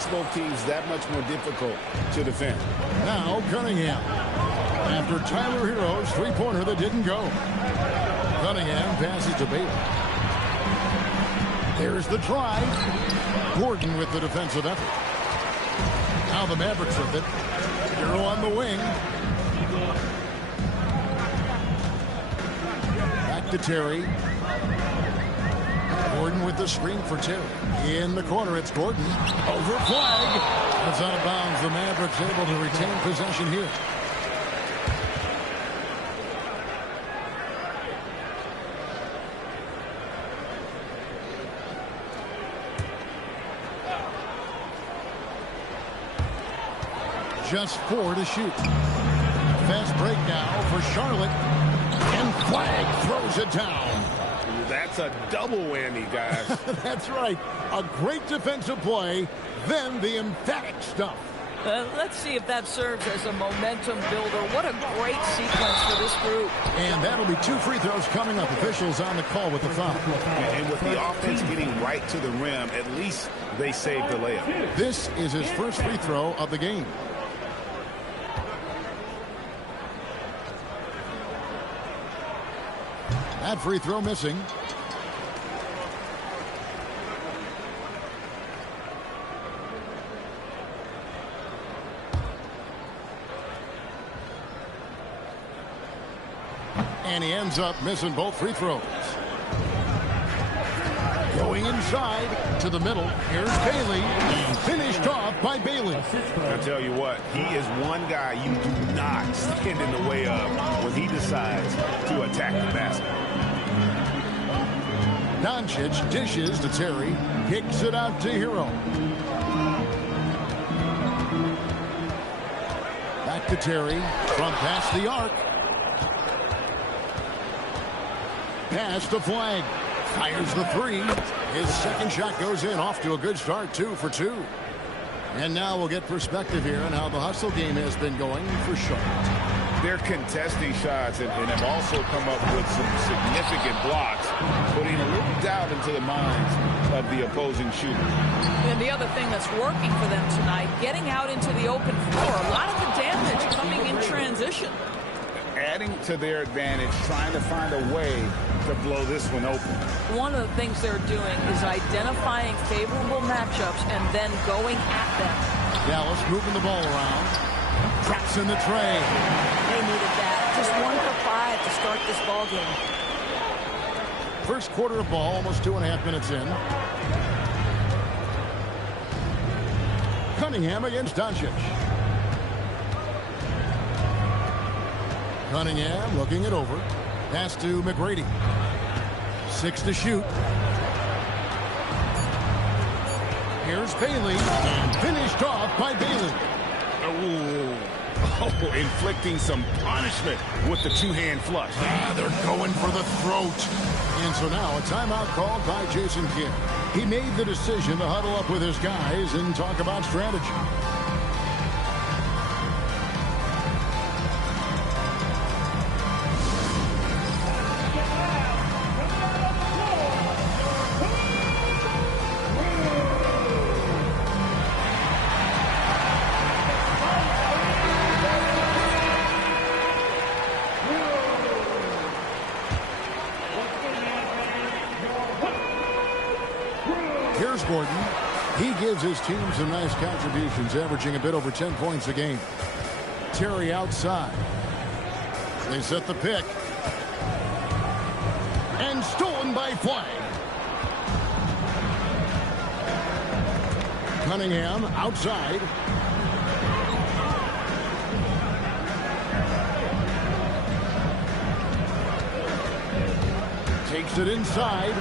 makes both teams that much more difficult to defend. Now Cunningham. After Tyler Herro's three-pointer that didn't go. Cunningham passes to Bailey. There's the try. Gordon with the defensive effort. Now the Mavericks with it. Herro on the wing. Back to Terry. Gordon with the screen for Terry. In the corner, it's Gordon. Over flag. It's out of bounds. The Mavericks able to retain possession here. Just 4 to shoot. Fast break now for Charlotte. And Flag throws it down. That's a double whammy, guys. That's right. A great defensive play, then the emphatic stuff. Let's see if that serves as a momentum builder. What a great sequence for this group. And that'll be 2 free throws coming up. Officials on the call with the foul. And with the offense getting right to the rim, at least they saved the layup. This is his first free throw of the game. That free throw missing. And he ends up missing both free throws. Going inside to the middle. Here's Bailey. And finished off by Bailey. I tell you what, he is one guy you do not stand in the way of when he decides to attack the basket. Doncic dishes to Terry. Kicks it out to Herro. Back to Terry. From past the arc. Pass to Flag. Fires the three. His second shot goes in. Off to a good start. 2 for 2. And now we'll get perspective here on how the hustle game has been going for Charlotte. They're contesting shots and have also come up with some significant blocks, putting a little doubt into the minds of the opposing shooter. And the other thing that's working for them tonight, getting out into the open floor. A lot of the damage coming in transition. Adding to their advantage, trying to find a way to blow this one open. One of the things they're doing is identifying favorable matchups and then going at them. Dallas moving the ball around. Traps in the tray. They needed that. Just 1 for 5 to start this ball game. First quarter of ball, almost 2.5 minutes in. Cunningham against Doncic. Cunningham looking it over. Pass to McGrady. 6 to shoot. Here's Bailey. And finished off by Bailey. Oh, inflicting some punishment with the two-hand flush. They're going for the throat. And so now a timeout called by Jason Kidd. He made the decision to huddle up with his guys and talk about strategy. Here's Gordon. He gives his team some nice contributions, averaging a bit over 10 points a game. Terry outside. They set the pick. And stolen by Flag. Cunningham outside. Takes it inside.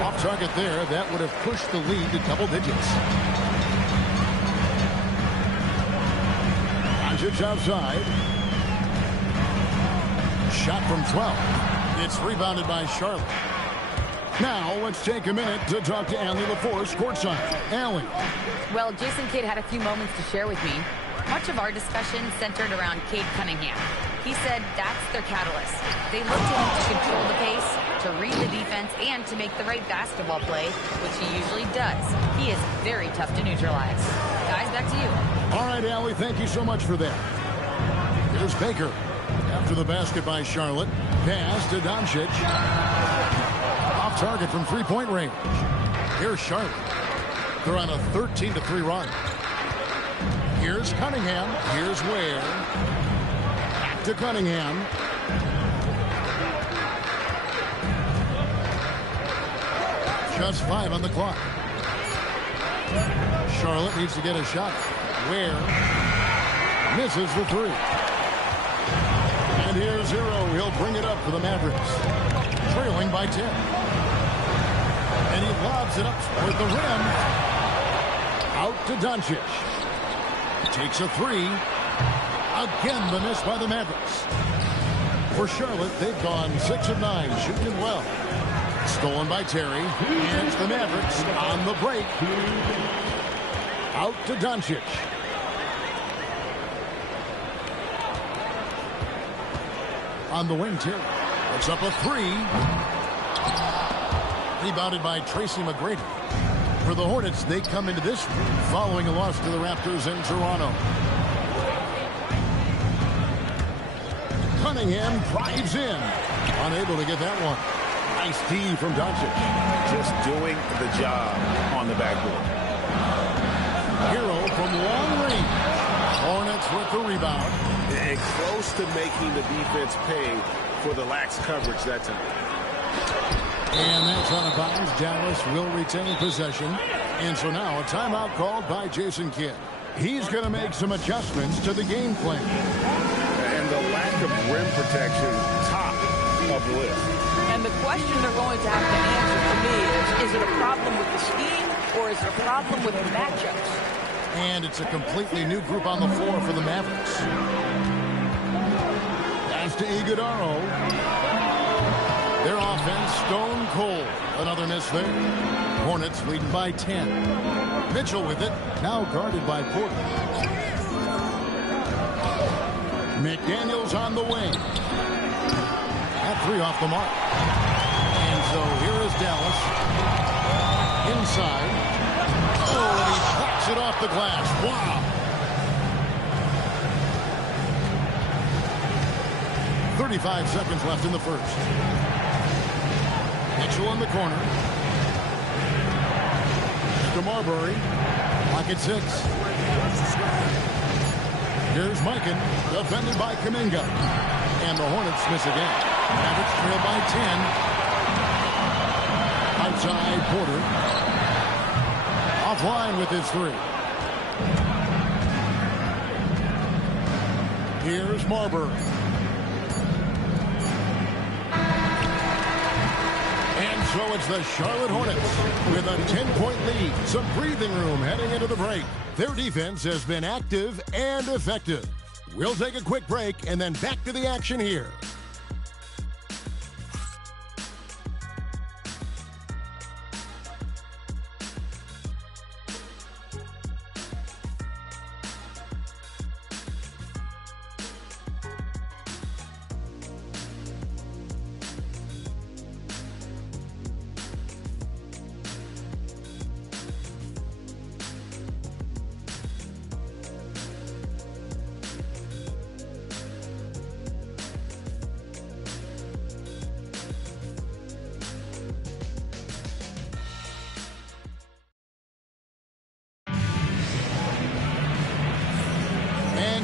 Off target there. That would have pushed the lead to double digits. Doncic outside. Shot from 12. It's rebounded by Charlotte. Now let's take a minute to talk to Allie LaForce courtside. Allie. Well, Jason Cade had a few moments to share with me. Much of our discussion centered around Cade Cunningham. He said that's their catalyst. They look to him to control the pace, to read the defense, and to make the right basketball play, which he usually does. He is very tough to neutralize. back to you. All right, Allie, thank you so much for that. Here's Baker. After the basket by Charlotte. Pass to Doncic. Off target from three-point range. Here's Charlotte. They're on a 13-3 run. Here's Cunningham. Here's Ware. Back to Cunningham. Just 5 on the clock. Charlotte needs to get a shot. Ware misses the 3. And here's Herro. He'll bring it up for the Mavericks. Trailing by 10. And he lobs it up with the rim. Out to Doncic. Takes a 3. Again, the miss by the Mavericks. For Charlotte, they've gone 6 of 9, shooting well. Stolen by Terry. And it's the Mavericks on the break. Out to Doncic. On the wing, Terry. Puts up a 3. Rebounded by Tracy McGrady. For the Hornets, they come into this following a loss to the Raptors in Toronto. Cunningham drives in. Unable to get that one. Nice D from Doncic. Just doing the job on the backboard. Herro from long range. Hornets with the rebound. And close to making the defense pay for the lax coverage that time. And that's out of bounds. Dallas will retain possession. And so now a timeout called by Jason Kidd. He's going to make some adjustments to the game plan. And the lack of rim protection, top of the list. And the question they're going to have to answer to me is it a problem with the scheme or is it a problem with the matchups? And it's a completely new group on the floor for the Mavericks. Pass to Iguodaro. Their offense stone cold. Another miss there. Hornets leading by 10. Mitchell with it. Now guarded by Porter. McDaniels on the wing. That 3 off the mark. And so here is Dallas. Inside. Oh, and he pops it off the glass. Wow. 35 seconds left in the first. Mitchell in the corner. To Marbury. Pocket 6. Here's Mikan, defended by Kuminga. And the Hornets miss again. Mavericks trail by 10. Outside Porter. Offline with his 3. Here's Marbury. And so it's the Charlotte Hornets with a 10-point lead. Some breathing room heading into the break. Their defense has been active and effective. We'll take a quick break and then back to the action here.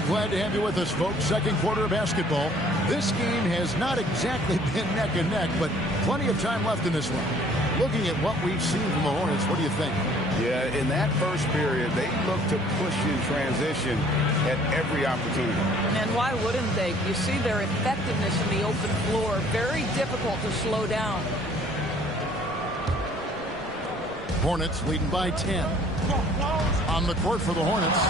Glad to have you with us, folks. Second quarter of basketball. This game has not exactly been neck and neck, but plenty of time left in this one. Looking at what we've seen from the Hornets, what do you think? Yeah, in that first period, they looked to push in transition at every opportunity. And why wouldn't they? You see their effectiveness in the open floor. Very difficult to slow down. Hornets leading by 10. On the court for the Hornets,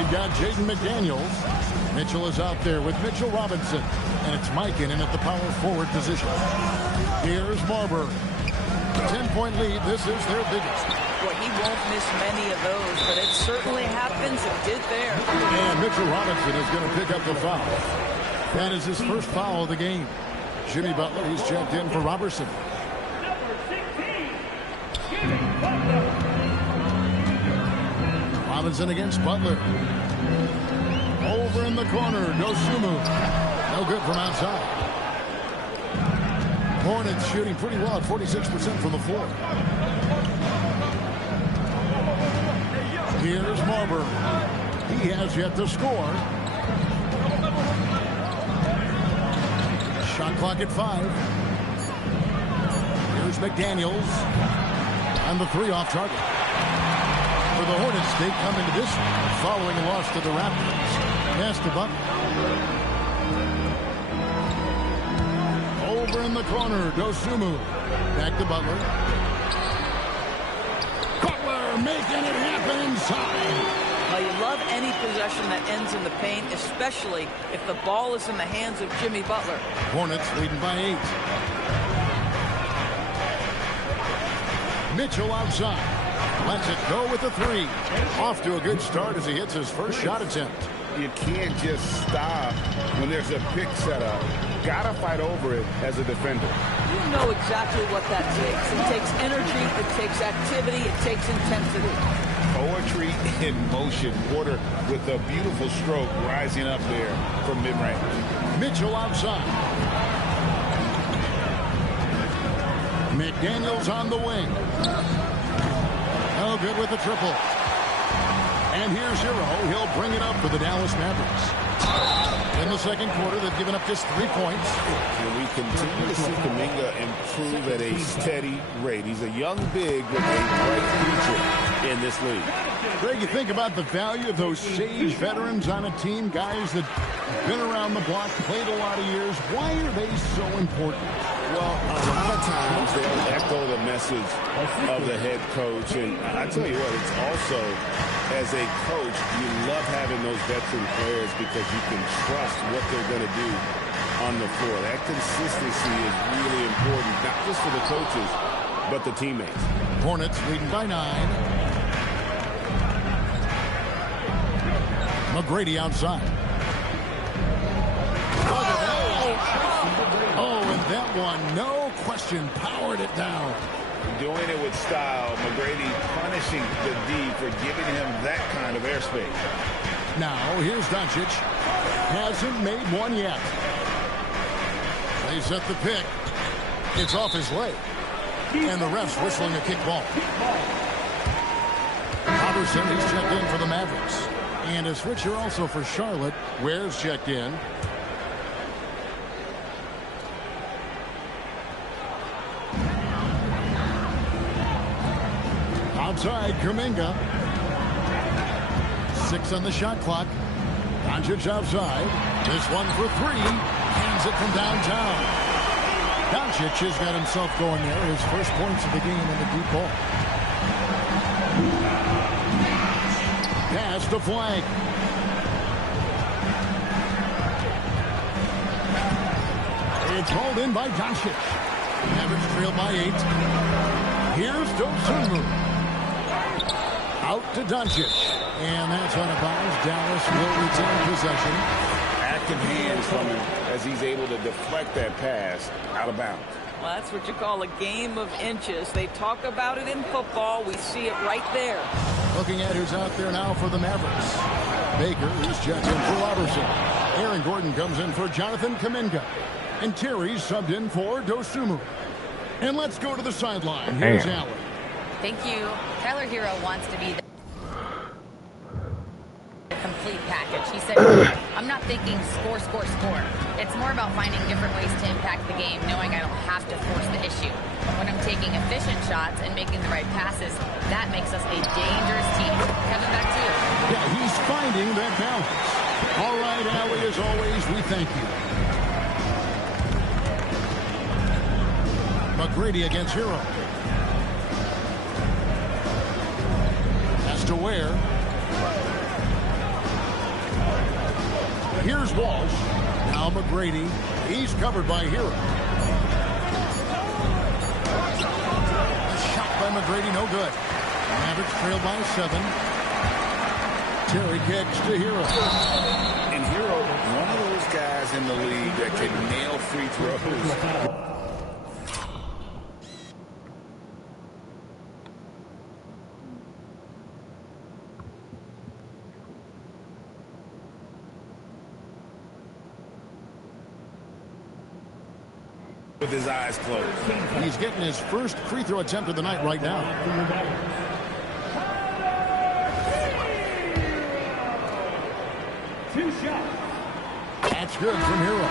we've got Jaden McDaniels. Mitchell is out there with Mitchell Robinson. And it's Mikan in at the power forward position. Here's Marbury. 10-point lead. This is their biggest. Well, he won't miss many of those, but it certainly happens. It did there. And Mitchell Robinson is going to pick up the foul. That is his first foul of the game. Jimmy Butler, he's checked in for Robertson. On Robinson against Butler. Over in the corner, Dosumu. No good from outside. Hornets shooting pretty well at 46% from the floor. Here's Marbury. He has yet to score. Shot clock at 5. Here's McDaniels. And the 3 off target. For the Hornets, they come into this following a loss to the Raptors. Pass to Butler. Over in the corner, Dosumu. Back to Butler. Butler making it happen inside. Well, you love any possession that ends in the paint, especially if the ball is in the hands of Jimmy Butler. Hornets leading by 8. Mitchell outside. Lets it go with the 3. Off to a good start as he hits his first shot attempt. You can't just stop when there's a pick set up. Gotta fight over it as a defender. You know exactly what that takes. It takes energy, it takes activity, it takes intensity. Poetry in motion. Porter with a beautiful stroke rising up there from mid-range. Mitchell outside. McDaniels on the wing. No good with the triple. And here's Herro. He'll bring it up for the Dallas Mavericks. In the second quarter, they've given up just 3 points. And we continue to see Kuminga improve at a steady rate. He's a young big with a bright future in this league. Greg, you think about the value of those sage veterans on a team, guys that have been around the block, played a lot of years. Why are they so important? Well, a lot of times they'll echo the message of the head coach. And I tell you what, it's also, as a coach, you love having those veteran players because you can trust what they're going to do on the floor. That consistency is really important, not just for the coaches, but the teammates. Hornets leading by 9. McGrady outside. Oh, and that one, no question, powered it down. Doing it with style. McGrady punishing the D for giving him that kind of airspace. Now, here's Doncic. Hasn't made one yet. They set the pick. It's off his leg. And the ref's whistling a kick ball. Robertson, he's checked in for the Mavericks. And a switcher also for Charlotte. Ware's checked in. Outside, Kuminga. 6 on the shot clock. Doncic outside. This one for 3. Hands it from downtown. Doncic has got himself going there. His first points of the game in the deep ball. Pass to flank. It's hauled in by Doncic. Mavericks trail by 8. Here's Dosunmu. Out to Doncic. And that's on a bounce. Dallas will retain possession. Active hands from him as he's able to deflect that pass out of bounds. Well, that's what you call a game of inches. They talk about it in football. We see it right there. Looking at who's out there now for the Mavericks. Baker is checked in for Robertson. Aaron Gordon comes in for Jonathan Kuminga. And Terry subbed in for Dosunmu. And let's go to the sideline. Here's Allen. Thank you. Tyler Herro wants to be the complete package. He said, I'm not thinking score, score, score. It's more about finding different ways to impact the game, knowing I don't have to force the issue. When I'm taking efficient shots and making the right passes, that makes us a dangerous team. Kevin, back to you. Yeah, he's finding that balance. All right, Allie, as always, we thank you. McGrady against Herro. Has to Ware. Here's Walsh. Now McGrady. He's covered by Herro. A shot by McGrady, no good. Mavericks trail by 7. Terry kicks to Herro. And Herro, one of those guys in the league that can nail free throws. with his eyes closed. He's getting his first free throw attempt of the night right now. Two shots. That's good from Herro.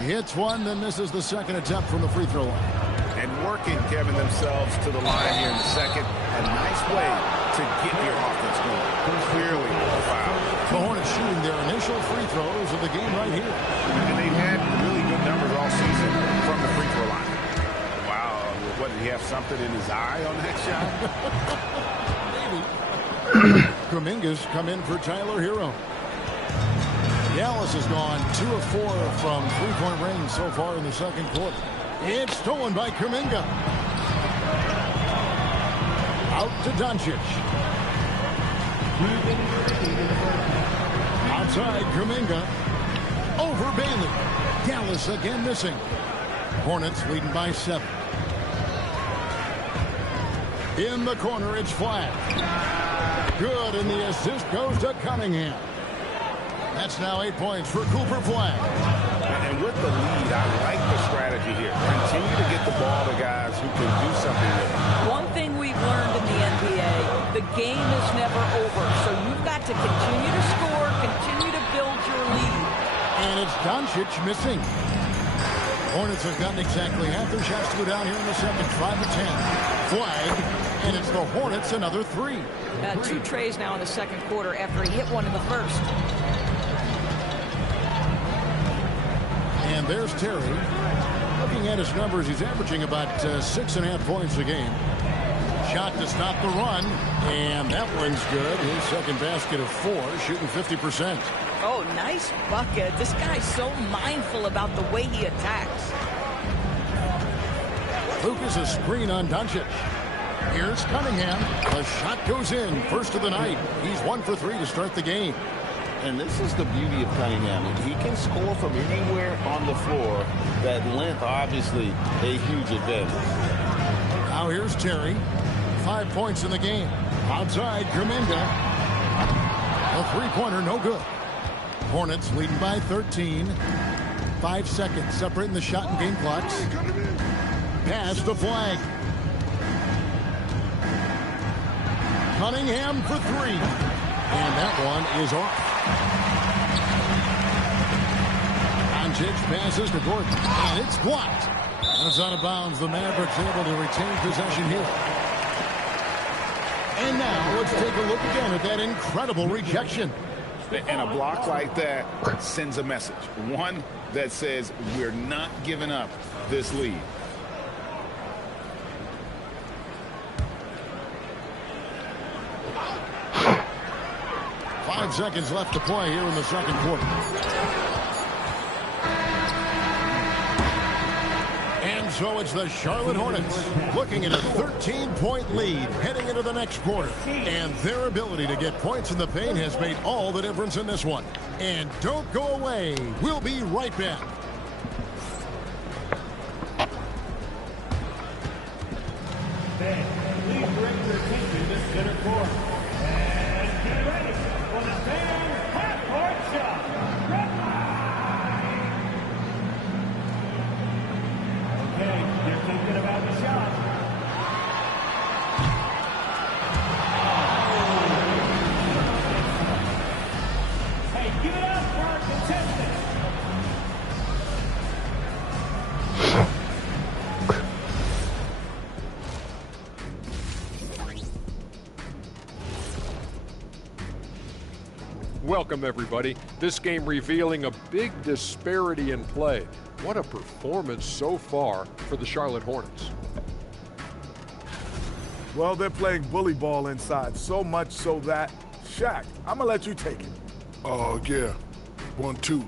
He hits one, then misses the second attempt from the free throw line. And working, Kevin, themselves to the line here in the second. A nice way to get your offense going. Clearly a foul. The Hornets shooting their initial free throws of the game right here. And they've had really good numbers all season from the free throw line. Wow. What, did he have something in his eye on that shot? Maybe. Kuminga's come in for Tyler Herro. Dallas has gone 2 of 4 from three-point range so far in the second quarter. It's stolen by Kuminga. Out to Doncic. Outside Kuminga. Over Bailey. Dallas again missing. Hornets leading by 7. In the corner, it's flat. Good, and the assist goes to Cunningham. That's now 8 points for Cooper Flag. And with the lead, I like the strategy here. Continue to get the ball to guys who can do something with it. One thing we've learned in the NBA, the game is never over. So you've got to continue to score, continue to build your lead. And it's Doncic missing. Hornets have gotten exactly half their shots to go down here in the second. 5 of 10. Flag, and it's the Hornets another 3. 2 trays now in the second quarter after he hit one in the first. And there's Terry. Looking at his numbers, he's averaging about 6.5 points a game. Shot to stop the run, and that one's good. His second basket of 4, shooting 50%. Oh, nice bucket. This guy's so mindful about the way he attacks. Luka's a screen on Doncic. Here's Cunningham. The shot goes in. First of the night. He's 1 for 3 to start the game. And this is the beauty of Cunningham. He can score from anywhere on the floor. That length, obviously, a huge advantage. Now here's Terry. 5 points in the game. Outside, Kuminga. A three-pointer, no good. Hornets leading by 13. 5 seconds separating the shot and game clocks. Pass to Flag. Cunningham for 3. And that one is off. Doncic passes to Gordon. And it's blocked. It's out of bounds. The Mavericks able to retain possession here. And now let's take a look again at that incredible rejection. And a block like that sends a message. One that says we're not giving up this lead. Five seconds left to play here in the second quarter. And so it's the Charlotte Hornets looking at a 13-point lead heading into the next quarter. And their ability to get points in the paint has made all the difference in this one. And don't go away. We'll be right back. Please direct your attention to center court. And get ready for the Bears half-court shot. Okay, you're thinking about the shot. Hey, give it up for our contestants. Welcome, everybody. This game revealing a big disparity in play. What a performance so far for the Charlotte Hornets. Well, they're playing bully ball inside, so much so that, Shaq, I'm going to let you take it. Oh, yeah. 1-2.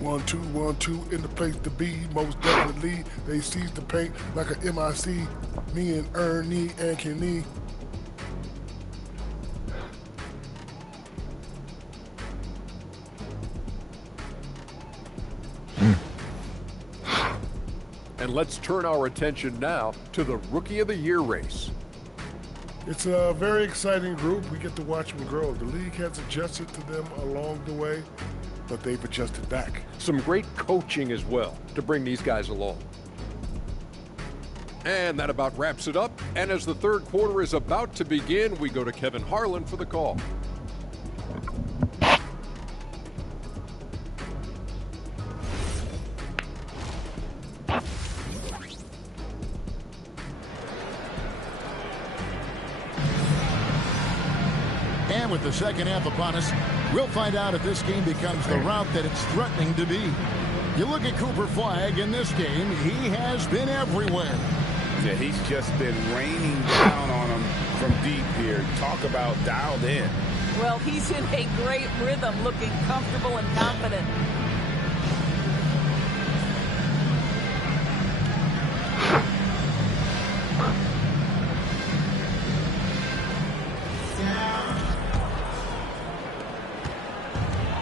1-2, 1-2 in the place to be. Most definitely, they seize the paint like a MIC. Me and Ernie and Kenny. And let's turn our attention now to the Rookie of the Year race. It's a very exciting group. We get to watch them grow. The league has adjusted to them along the way, but they've adjusted back. Some great coaching as well to bring these guys along. And that about wraps it up. And as the third quarter is about to begin, we go to Kevin Harlan for the call. And with the second half upon us, we'll find out if this game becomes the route that it's threatening to be. You look at Cooper Flagg in this game, he has been everywhere. Yeah, he's just been raining down on them from deep here. Talk about dialed in. Well, he's in a great rhythm, looking comfortable and confident.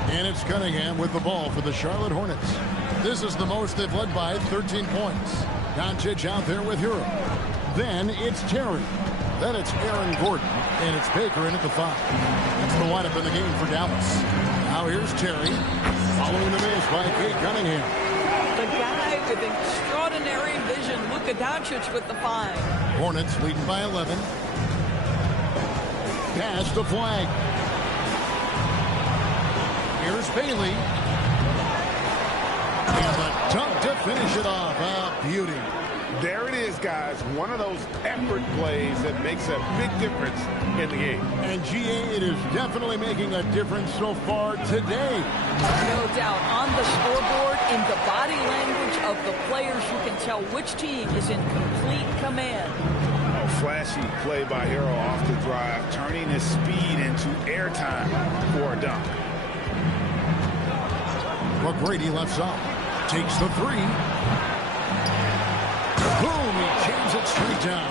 And it's Cunningham with the ball for the Charlotte Hornets. This is the most they've led by 13 points. Doncic out there with Herro. Then it's Terry. Then it's Aaron Gordon. And it's Baker in at the 5. That's the lineup in the game for Dallas. Now here's Terry. Following the miss by Cade Cunningham. The guy with extraordinary vision, Luka Doncic with the 5. Hornets leading by 11. Pass to Flagg. Here's Bailey. And the dunk to finish it off. Beauty. There it is, guys. One of those effort plays that makes a big difference in the game. And GA, it is definitely making a difference so far today. No doubt. On the scoreboard, in the body language of the players, you can tell which team is in complete command. A flashy play by Herro off the drive, turning his speed into airtime for a dunk. McGrady left off. Takes the 3. Boom! He jams it straight down.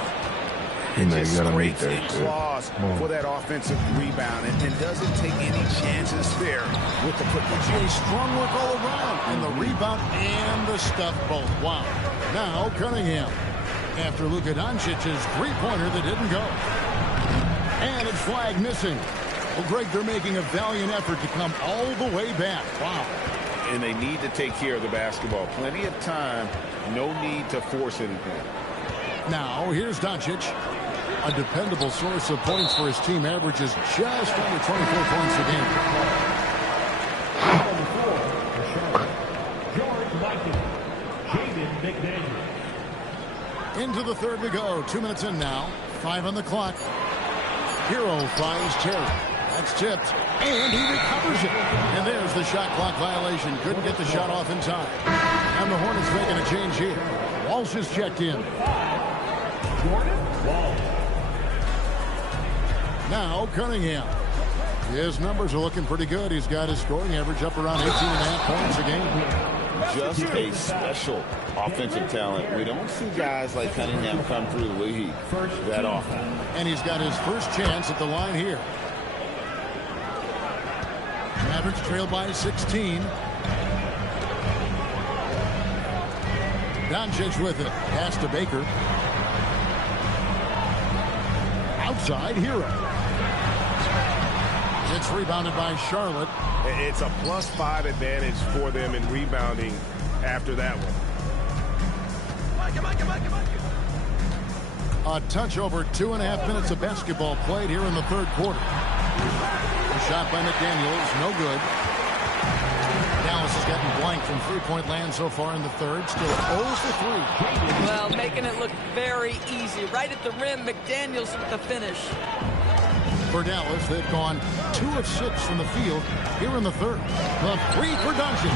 And just scrapes and claws for that offensive rebound and doesn't take any chances there with the football. Strong work all around. And the rebound and the stuff both. Wow. Now Cunningham. After Luka Doncic's three-pointer that didn't go. And it's Flagg missing. Well, Greg, they're making a valiant effort to come all the way back. Wow. And they need to take care of the basketball. Plenty of time. No need to force anything. Now, here's Doncic. A dependable source of points for his team, averages just under 24 points a game. Into the third we go. 2 minutes in now. 5 on the clock. Herro finds Terry. That's tipped. And he recovers it. And there's the shot clock violation. Couldn't get the shot off in time. And the Hornets making a change here. Walsh is checked in. Now Cunningham. His numbers are looking pretty good. He's got his scoring average up around 18.5 points a game. Just a special offensive talent. We don't see guys like Cunningham come through the league that often. And he's got his first chance at the line here. Mavericks trail by 16. Doncic with it. Pass to Baker. Outside, Herro. It's rebounded by Charlotte. It's a +5 advantage for them in rebounding after that one. A touch over 2.5 minutes of basketball played here in the third quarter. A shot by McDaniels, no good. Dallas has gotten blank from three-point land so far in the third. Still 0 for 3. Well, making it look very easy. Right at the rim, McDaniels with the finish. For Dallas, they've gone 2 of 6 from the field here in the third. The 3 for Doncic.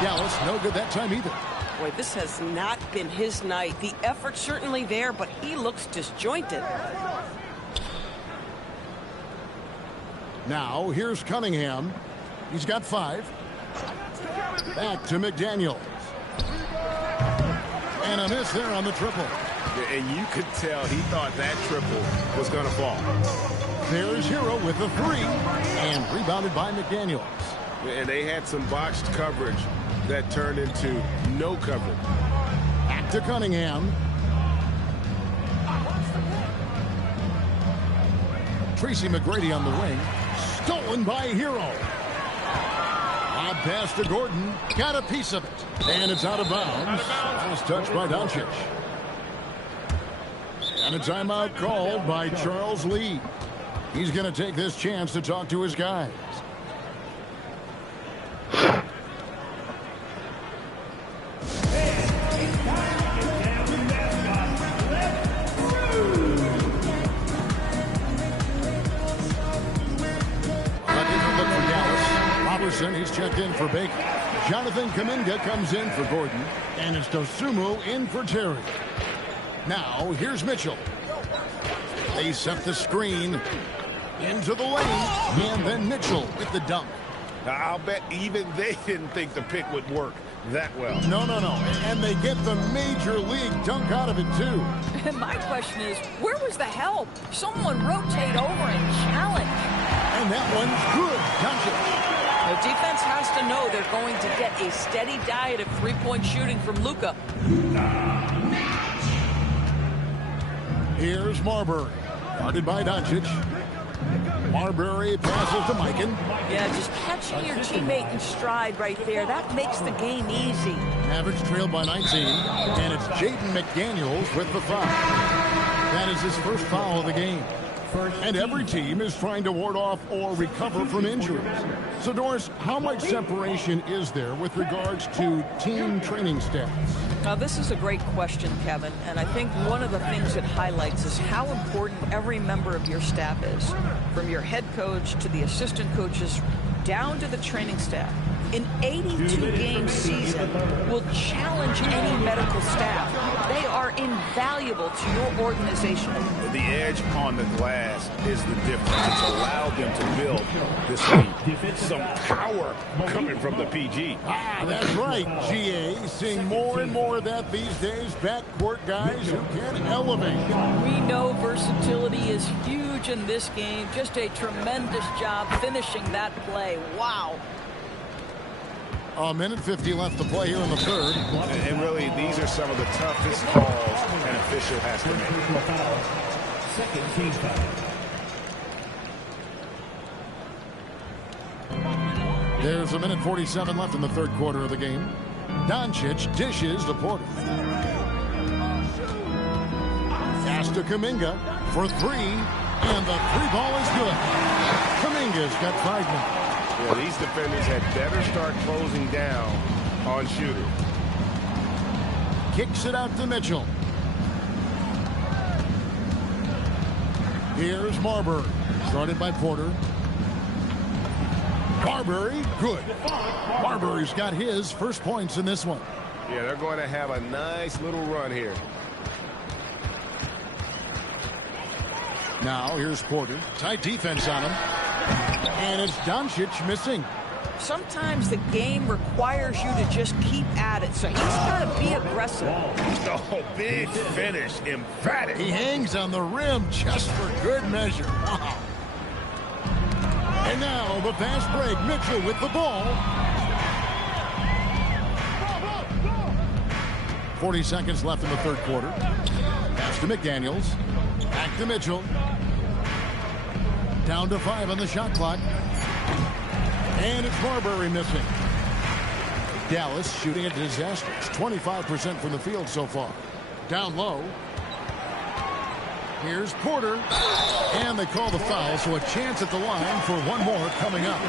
Dallas, no good that time either. Boy, this has not been his night. The effort's certainly there, but he looks disjointed. Now, here's Cunningham. He's got 5. Back to McDaniels. And a miss there on the triple. And you could tell he thought that triple was going to fall. There's Herro with the 3. And rebounded by McDaniels. And they had some botched coverage that turned into no coverage. Back to Cunningham. Tracy McGrady on the wing. Stolen by Herro. Lob pass to Gordon. Got a piece of it. And it's out of bounds. Last touch by Doncic. And a timeout called by Charles Lee. He's going to take this chance to talk to his guys. He's checked in for Baker. Jonathan Kuminga comes in for Gordon. And it's Dosunmu in for Terry. Now, here's Mitchell. They set the screen into the lane. And then Mitchell with the dunk. I'll bet even they didn't think the pick would work that well. No. And they get the major league dunk out of it, too. And my question is, where was the help? Someone rotate over and challenge. And that one's good. Doncic. The defense has to know they're going to get a steady diet of three-point shooting from Luka. Here's Marbury. Guarded by Doncic. Marbury passes to Mikan. Yeah, just catching your teammate in stride right there. That makes the game easy. Average trailed by 19. And it's Jaden McDaniels with the foul. That is his first foul of the game. And every team is trying to ward off or recover from injuries. So, Doris, how much separation is there with regards to team training staffs? Now, this is a great question, Kevin, and I think one of the things it highlights is how important every member of your staff is, from your head coach to the assistant coaches down to the training staff. An 82-game season will challenge any medical staff. They are invaluable to your organization. The edge on the glass is the difference. It's allowed them to build this lead. Some power coming from the PG. That's right, GA. Seeing more and more of that these days. Backcourt guys who can elevate. We know versatility is huge in this game. Just a tremendous job finishing that play. Wow. A minute 50 left to play here in the third. And really, these are some of the toughest calls an official has to make. Second team foul. There's a minute 47 left in the third quarter of the game. Doncic dishes to Porter. Pass to Kuminga for three. And the three ball is good. Kuminga's got 5 minutes. Yeah, these defenders had better start closing down on shooter. Kicks it out to Mitchell. Here's Marbury. Started by Porter. Marbury, good. Marbury's got his first points in this one. Yeah, they're going to have a nice little run here. Now here's Porter. Tight defense on him. And it's Doncic missing. Sometimes the game requires you to just keep at it, so he's got to be aggressive. Oh, big finish, emphatic. He hangs on the rim just for good measure. Wow. And now the fast break. Mitchell with the ball. 40 seconds left in the third quarter. Pass to McDaniels. Back to Mitchell. Down to 5 on the shot clock. And it's Marbury missing. Dallas shooting a disastrous 25% from the field so far. Down low. Here's Porter. And they call the foul, so a chance at the line for one more coming up.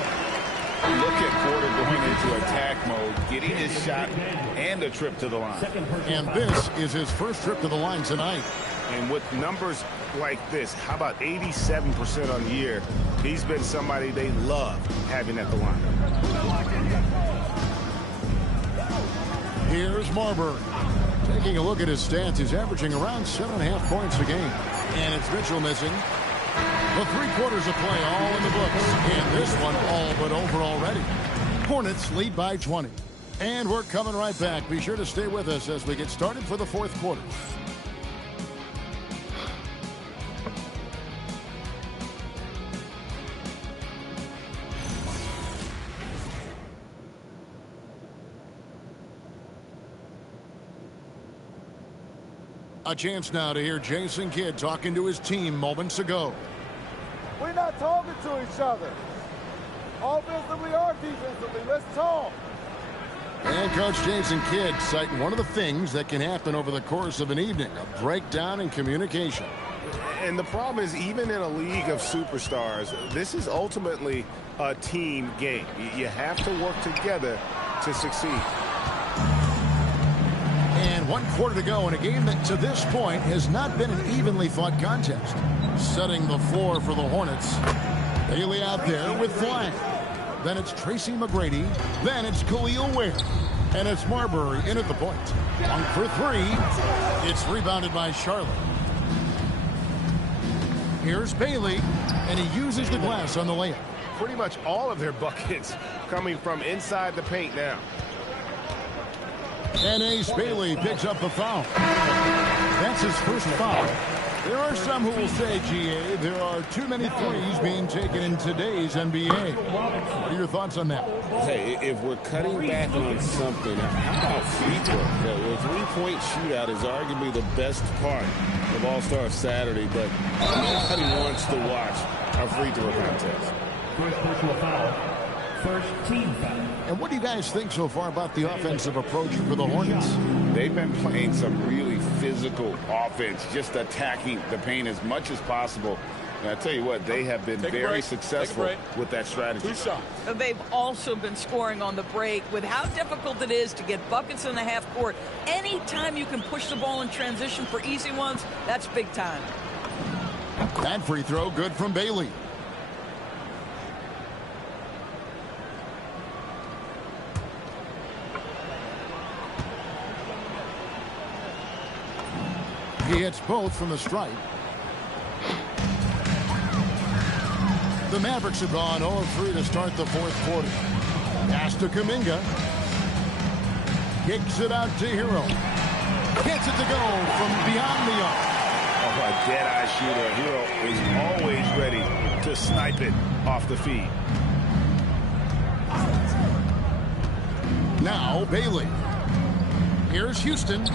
Look at Porter going into attack mode, getting his shot and a trip to the line. And this is his first trip to the line tonight. And with numbers like this, how about 87% on the year? He's been somebody they love having at the line. Here's Marbury. Taking a look at his stats, he's averaging around 7.5 points a game. And it's Mitchell missing. The 3 quarters of play all in the books. And this one all but over already. Hornets lead by 20. And we're coming right back. Be sure to stay with us as we get started for the fourth quarter. A chance now to hear Jason Kidd talking to his team moments ago. We're not talking to each other. Offensively or defensively, let's talk. And Coach Jason Kidd citing one of the things that can happen over the course of an evening, a breakdown in communication. And the problem is, even in a league of superstars, this is ultimately a team game. You have to work together to succeed. And 1 quarter to go in a game that to this point has not been an evenly fought contest. Setting the floor for the Hornets. Bailey out there with flying. Then it's Tracy McGrady. Then it's Khalil Ware. And it's Marbury in at the point. 1 for 3. It's rebounded by Charlotte. Here's Bailey. And he uses the glass on the layup. Pretty much all of their buckets coming from inside the paint now. And Ace Bailey picks up the foul. That's his first foul. There are some who will say, GA, there are too many threes being taken in today's NBA. What are your thoughts on that? Hey, if we're cutting back on something, how about free throw? The three-point shootout is arguably the best part of All-Star Saturday, but nobody wants to watch a free throw contest. First personal foul. First team foul. And what do you guys think so far about the offensive approach for the Hornets? They've been playing some really physical offense, just attacking the paint as much as possible. And I tell you what, they have been very successful with that strategy. They've also been scoring on the break. With how difficult it is to get buckets in the half court, anytime you can push the ball in transition for easy ones, that's big time. That free throw good from Bailey. He hits both from the stripe. The Mavericks have gone 0-3 to start the 4th quarter. Pass to Kuminga. Kicks it out to Herro. Gets it to go from beyond the arc. Oh, a dead-eye shooter. Herro is always ready to snipe it off the feed. Now Bailey. Here's Houston.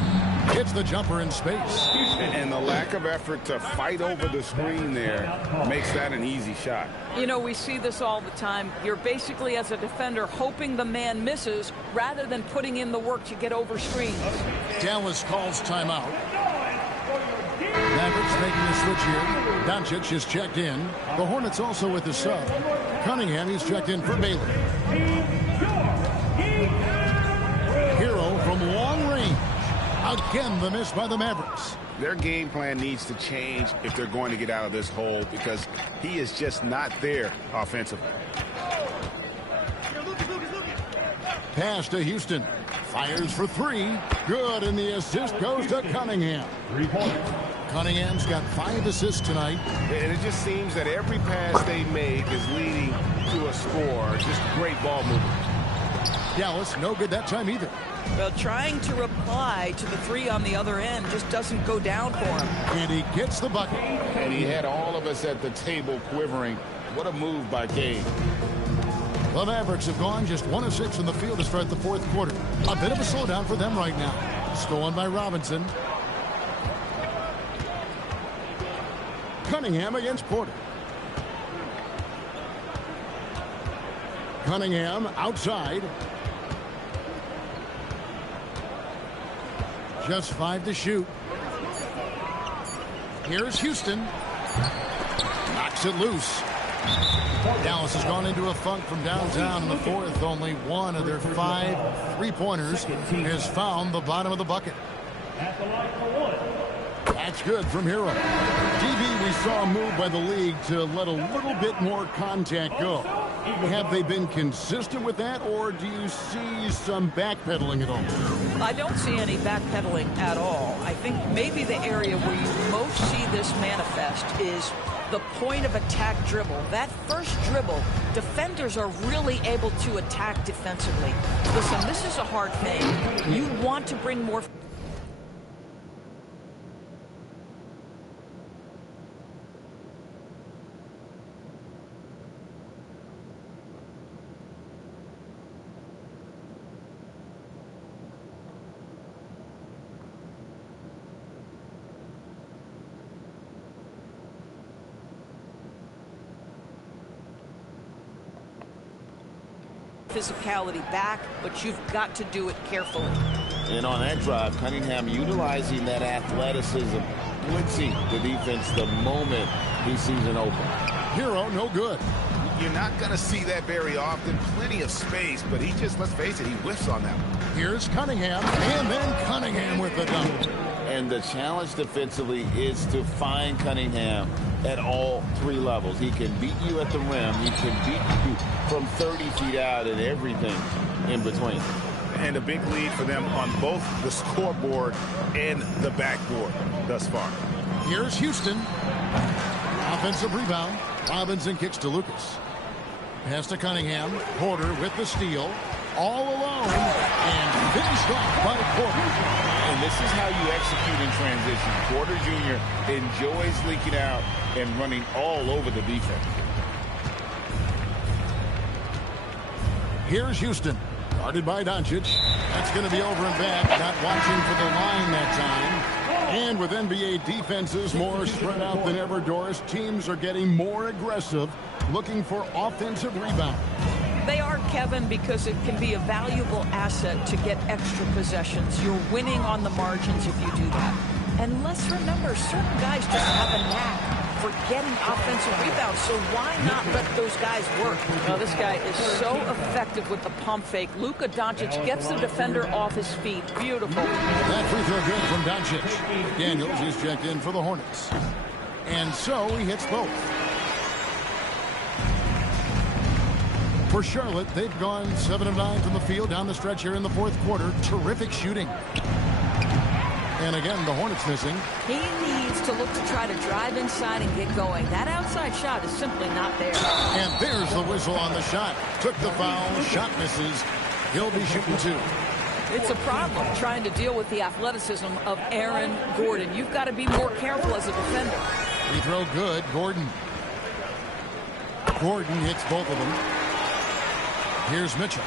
Hits the jumper in space. And the lack of effort to fight over the screen there makes that an easy shot. You know, we see this all the time. You're basically, as a defender, hoping the man misses rather than putting in the work to get over screens. Dallas calls timeout. Mavericks making a switch here. Doncic is checked in. The Hornets also with the sub. Cunningham, he's checked in for Bailey. Herro from long range. Again, the miss by the Mavericks. Their game plan needs to change if they're going to get out of this hole, because he is just not there offensively. Pass to Houston. Fires for 3. Good, and the assist goes to Cunningham. 3 points. Cunningham's got 5 assists tonight. And it just seems that every pass they make is leading to a score. Just great ball movement. Dallas, no good that time either. Well, trying to reply to the 3 on the other end just doesn't go down for him. And he gets the bucket. And he had all of us at the table quivering. What a move by Cade. The Mavericks have gone just 1 of 6 in the field to start the 4th quarter. A bit of a slowdown for them right now. Stolen by Robinson. Cunningham against Porter. Cunningham outside. Just 5 to shoot. Here's Houston. Knocks it loose. Dallas has gone into a funk from downtown in the 4th. Only 1 of their 5 three-pointers has found the bottom of the bucket. At the line for 1. That's good from Herro. DB, we saw a move by the league to let a little bit more contact go. Have they been consistent with that, or do you see some backpedaling at all? I don't see any backpedaling at all. I think maybe the area where you most see this manifest is the point of attack dribble. That first dribble, defenders are really able to attack defensively. Listen, this is a hard thing. You want to bring more... physicality back, but you've got to do it carefully. And on that drive, Cunningham utilizing that athleticism, blitzing the defense the moment he sees an open. Herro, no good. You're not going to see that very often. Plenty of space, but he just, let's face it, he whiffs on that one. Here's Cunningham, and then Cunningham with the dunk. And the challenge defensively is to find Cunningham at all three levels. He can beat you at the rim. He can beat you from 30 feet out and everything in between. And a big lead for them on both the scoreboard and the backboard thus far. Here's Houston. Offensive rebound. Robinson kicks to Lucas. Pass to Cunningham. Porter with the steal. All alone. And finished off by Porter. And this is how you execute in transition. Porter Jr. enjoys leaking out and running all over the defense. Here's Houston. Guarded by Doncic. That's going to be over and back. Not watching for the line that time. And with NBA defenses more spread out than ever, Doris, teams are getting more aggressive, looking for offensive rebound. They are, Kevin, because it can be a valuable asset to get extra possessions. You're winning on the margins if you do that. And let's remember, certain guys just have a knack for getting offensive rebounds, so why not let those guys work? Now, this guy is so effective with the pump fake. Luka Doncic gets the defender off his feet. Beautiful. That free throw good from Doncic. Daniels is checked in for the Hornets. And so he hits both. For Charlotte, they've gone 7 of 9 from the field down the stretch here in the fourth quarter. Terrific shooting. And again, the Hornets missing. He needs to look to try to drive inside and get going. That outside shot is simply not there. And there's the whistle on the shot. Took the foul. Shot misses. He'll be shooting 2. It's a problem trying to deal with the athleticism of Aaron Gordon. You've got to be more careful as a defender. Free throw good. Gordon. Gordon hits both of them. Here's Mitchell.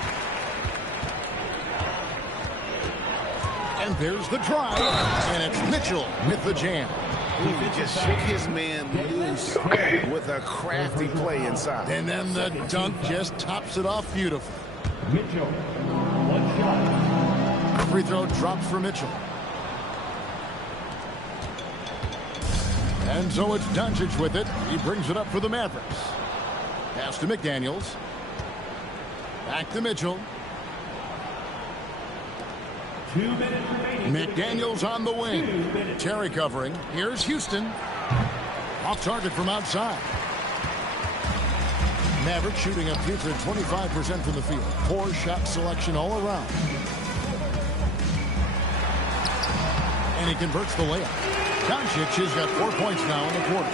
And there's the drive. And it's Mitchell with the jam. He just shook his man loose with a crafty play inside. And then the dunk just tops it off beautifully. Mitchell, one shot. Free throw drops for Mitchell. And so it's Doncic with it. He brings it up for the Mavericks. Pass to McDaniels. Back to Mitchell. 2 minutes remaining. McDaniels on the wing. Terry covering. Here's Houston. Off target from outside. Maverick shooting a putrid 25% from the field. Poor shot selection all around. And he converts the layup. Doncic has got 4 points now in the quarter.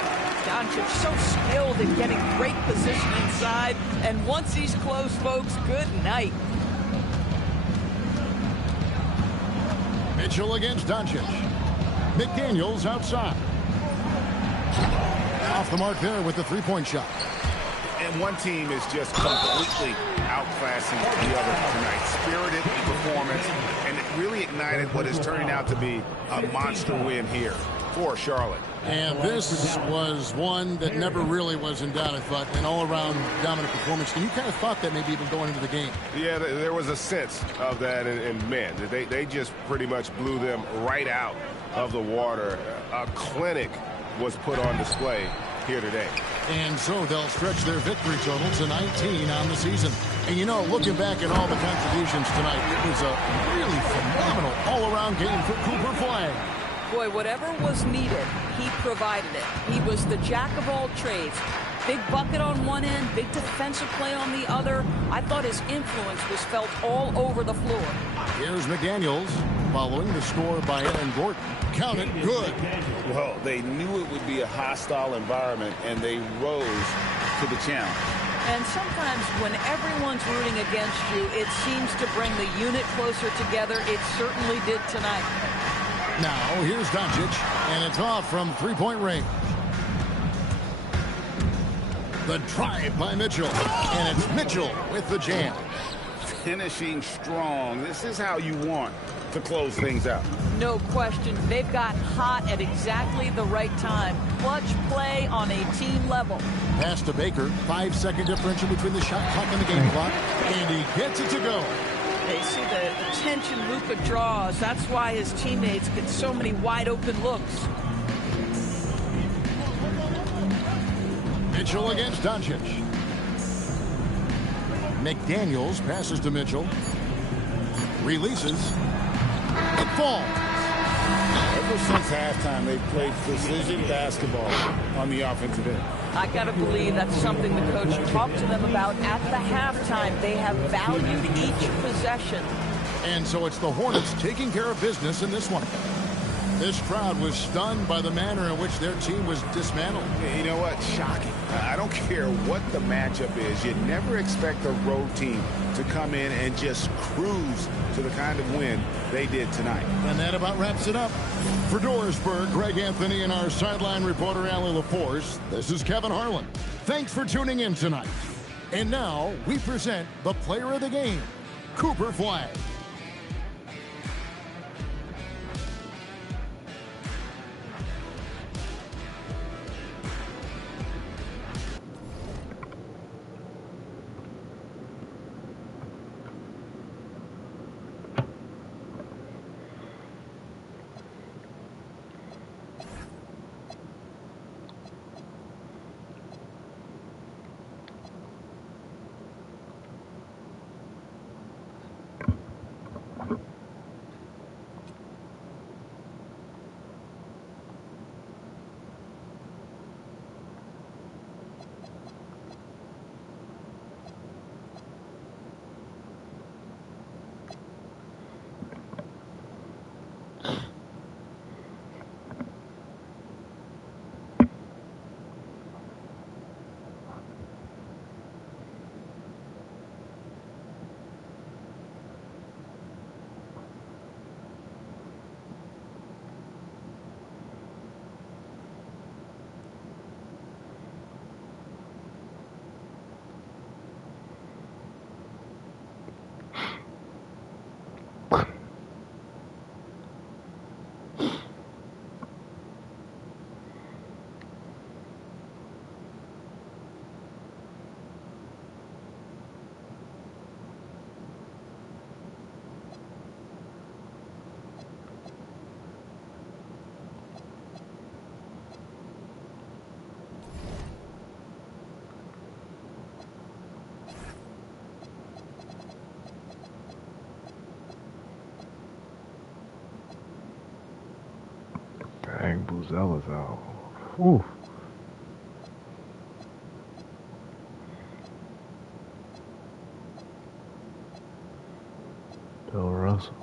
Doncic so skilled in getting great position inside. And once he's close, folks, good night. Mitchell against Doncic. McDaniels outside. Off the mark there with the three-point shot. And one team is just completely outclassing the other tonight. Spirited performance, and it really ignited what is turning out to be a monster win here for Charlotte. And this was one that never really was in doubt, I thought, an all-around dominant performance. And you kind of thought that maybe even going into the game. Yeah, there was a sense of that, and man, they just pretty much blew them right out of the water. A clinic was put on display here today. And so they'll stretch their victory total to 19 on the season. And you know, looking back at all the contributions tonight, it was a really phenomenal all-around game for Cooper Flag. Boy, whatever was needed, he provided it. He was the jack of all trades. Big bucket on one end, big defensive play on the other. I thought his influence was felt all over the floor. Here's McDaniels following the score by Aaron Gordon. Count it good. Well, they knew it would be a hostile environment, and they rose to the challenge. And sometimes when everyone's rooting against you, it seems to bring the unit closer together. It certainly did tonight. Now, here's Doncic, and it's off from three-point range. The drive by Mitchell, and it's Mitchell with the jam. Finishing strong. This is how you want to close things out. No question. They've gotten hot at exactly the right time. Clutch play on a team level. Pass to Baker. 5-second differential between the shot clock and the game clock. And he gets it to go. They see the attention Luka draws. That's why his teammates get so many wide open looks. Mitchell against Doncic. McDaniels passes to Mitchell. Releases. It falls. Ever since halftime, they've played precision basketball on the offensive end. I got to believe that's something the coach talked to them about at the halftime. They have valued each possession. And so it's the Hornets taking care of business in this one. This crowd was stunned by the manner in which their team was dismantled. You know what? Shocking. I don't care what the matchup is. You never expect a road team to come in and just cruise to the kind of win they did tonight. And that about wraps it up. For Doorsburg, Greg Anthony, and our sideline reporter, Allie LaForce, this is Kevin Harlan. Thanks for tuning in tonight. And now we present the player of the game, Cooper Flagg. Dang, Buzella's out. Whew. Bill Russell.